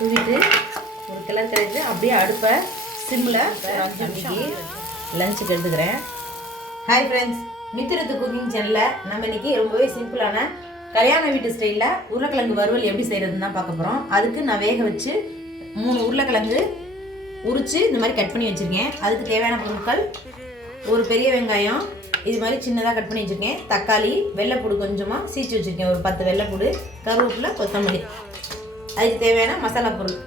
தூவிட்டு ஒரு கிளறு கிளறிட்டு அப்படியே அடுப்பை சிம்மில் ஒரு 5 நிமிஷம் லஞ்சுக்கு எடுத்துக்கிறேன். ஹாய் ஃப்ரெண்ட்ஸ், மித்திரத்து குக்கிங் சேனலில் நம்ம இன்றைக்கி ரொம்பவே சிம்பிளான கல்யாண வீட்டு ஸ்டைலில் உருளைக்கிழங்கு வறுவல் எப்படி செய்கிறதுன்னு தான் பார்க்க போகிறோம். அதுக்கு நான் வேக வச்சு 3 உருளைக்கிழங்கு உரித்து இந்த மாதிரி கட் பண்ணி வச்சுருக்கேன். அதுக்கு தேவையான பொருட்கள் ஒரு பெரிய வெங்காயம் இது மாதிரி சின்னதாக கட் பண்ணி வச்சுருக்கேன், தக்காளி, வெள்ளைப்பூடு கொஞ்சமாக சீச்சு வச்சுருக்கேன், ஒரு 10 வெள்ளைப்பூடு, கருவேப்பிலை, கொத்தமல்லி. அதுக்கு தேவையான மசாலா பொருள்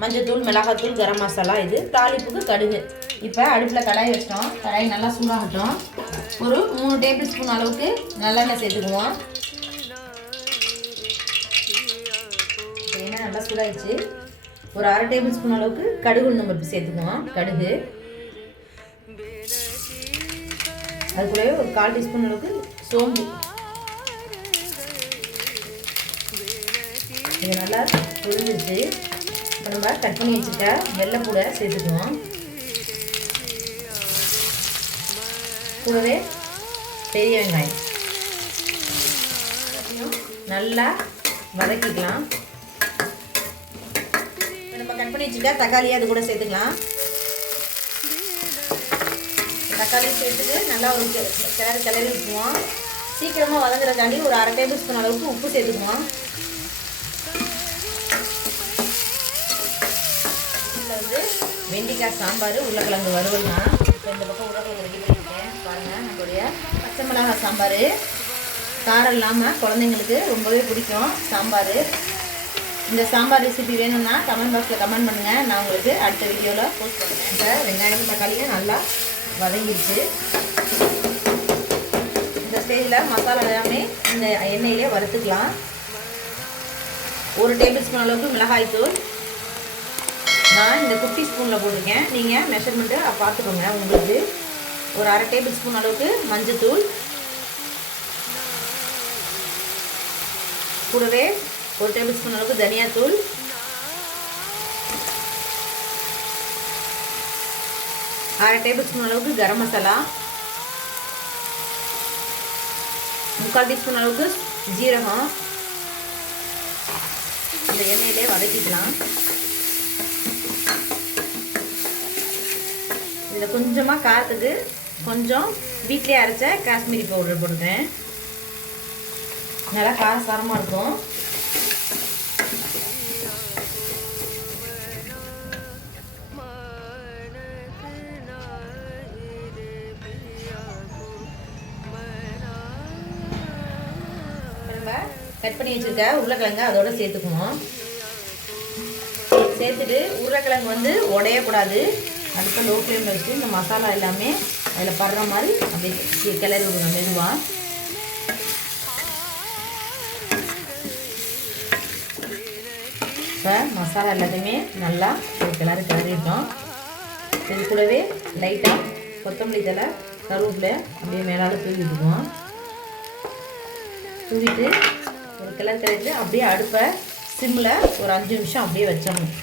மஞ்சள்தூள், மிளகாத்தூள், கரம் மசாலா, இது தாளிப்புக்கு கடுகு. இப்போ அடுப்பில் கடாய் வச்சிட்டோம். கடாய் நல்லா சூடாகட்டும். ஒரு 3 டேபிள் ஸ்பூன் அளவுக்கு நல்லெண்ணெய் சேர்த்துக்குவோம். எண்ணெய் நல்லா சூடாகிடுச்சு. ஒரு 1/2 டேபிள் ஸ்பூன் அளவுக்கு கடுகு உளுந்தம் பருப்பு சேர்த்துக்குவோம். கடுகு அது கூடவே ஒரு 1/4 டீஸ்பூன் அளவுக்கு சோம்பு. இது நல்லா பொரிஞ்சிச்சு. இப்போ நம்ம கட் பண்ணி வச்சுருக்க வெள்ளைப்பூடை சேர்த்துக்குவோம். கூடவே பெரிய வெங்காயம் நல்லா வதக்கிக்கலாம். நம்ம கட் பண்ணி வச்சுருக்க தக்காளியை அது கூட சேர்த்துக்கலாம். தக்காளி சேர்த்துட்டு நல்லா ஒரு கிளறி விட்டுருவோம். சீக்கிரமாக வதங்குறதாண்டி ஒரு 1/2 டேபிள் ஸ்பூன் அளவுக்கு உப்பு சேர்த்துக்குவோம். இதில் வந்து வெண்டைக்காய் சாம்பார், உருளைக்கிழங்கு வறுவல் தான். இப்போ இந்த பக்கம் உருளைக்கிழங்கு ரெடி பண்ணியிருக்கேன். பாருங்கள், நம்மளுடைய பச்சை மிளகாய் சாம்பார். காரம் இல்லாமல் குழந்தைங்களுக்கு ரொம்பவே பிடிக்கும் சாம்பார். இந்த சாம்பார் ரெசிபி வேணும்னா கமெண்ட் பாக்ஸில் கமெண்ட் பண்ணுங்கள். நான் உங்களுக்கு அடுத்த வீடியோவில் போஸ்ட் பண்ணுறேன். இப்போ வெங்காயம் தக்காளியும் நல்லா வதங்கிடுச்சு. இந்த ஸ்டேஜில் மசாலா எல்லாமே இந்த எண்ணெயிலே வறுத்துக்கலாம். 1 டேபிள் ஸ்பூன் அளவுக்கு மிளகாய்த்தூள் நான் இந்த குட்டி ஸ்பூனில் போட்டிருக்கேன். நீங்கள் மெஷர்மெண்ட்டு பார்த்துக்கோங்க உங்களுக்கு. ஒரு 1/2 டேபிள் ஸ்பூன் அளவுக்கு மஞ்சள்தூள், கூடவே 1 டேபிள் ஸ்பூன் அளவுக்கு தனியாத்தூள், அரை டேபிள் ஸ்பூன் அளவுக்கு கரம் மசாலா, 3/4 டீஸ்பூன் அளவுக்கு ஜீரகம். இந்த எண்ணெயிலே வதக்கிக்கலாம். இதில் கொஞ்சமாக காரத்துக்கு கொஞ்சம் வீட்டிலே அரைச்ச காஷ்மீரி பவுடர் போட்டுக்கிறேன். நல்லா காரசாரமாக இருக்கும். கட் பண்ணி வச்சுருக்க உருளைக்கிழங்கு அதோட சேர்த்துக்குவோம். சேர்த்துட்டு உருளைக்கிழங்கு வந்து உடையக்கூடாது. அடுத்த லோ ஃப்ளேமில் வச்சுட்டு இந்த மசாலா எல்லாமே அதில் படுற மாதிரி அப்படியே கிளறி விடுங்க மெதுவாக. இப்போ மசாலா எல்லாத்தையுமே நல்லா ஒரு கிளறிட்டோம். இது கூடவே லைட்டாக கொத்தமல்லி தழை, கருவேப்பிலை அப்படியே மேலால் தூவி விட்டுக்குவோம். தூவிட்டு ஒரு கிளறிட்டு அப்படியே அடுப்பை சிம்மில் ஒரு 5 நிமிஷம் அப்படியே வச்சிடணும்.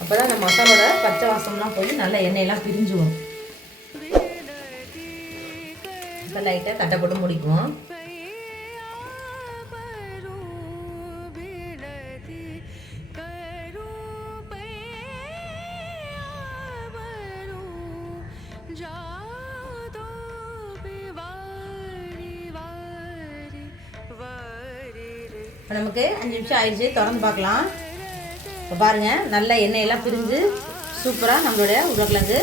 அப்போ தான் அந்த மசாலோட பச்சை வாசம்லாம் போய் நல்லா எண்ணெயெல்லாம் பிரிஞ்சு வரும். இப்போ லைட்டாக தட்டை போட்டு முடிக்குவோம். இப்போ நமக்கு 5 நிமிஷம் ஆயிடுச்சு. திறந்து பார்க்கலாம். இப்போ பாருங்கள், நல்ல எண்ணெயெல்லாம் பிரிஞ்சு சூப்பராக நம்மளுடைய உருளைக்கிழங்கு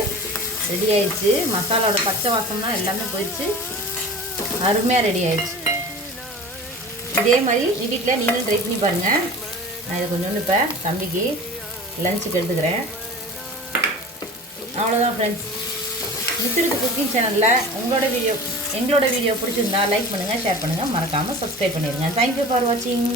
ரெடி ஆயிடுச்சு. மசாலாவோட பச்சை வாசம்லாம் எல்லாமே போயிடுச்சு. அருமையாக ரெடி ஆயிடுச்சு. இதே மாதிரி வீட்டில் நீங்களும் ட்ரை பண்ணி பாருங்கள். நான் இதை கொஞ்சோண்டு இப்போ தம்பிக்கு லஞ்சுக்கு எடுத்துக்கிறேன். அவ்வளோதான் ஃப்ரெண்ட்ஸ். மித்திரத்து குக்கிங் சேனலில் எங்களோட வீடியோ பிடிச்சிருந்தா லைக் பண்ணுங்கள், ஷேர் பண்ணுங்கள், மறக்காமல் சப்ஸ்கிரைப் பண்ணிடுங்க. தேங்க்யூ ஃபார் வாட்சிங்.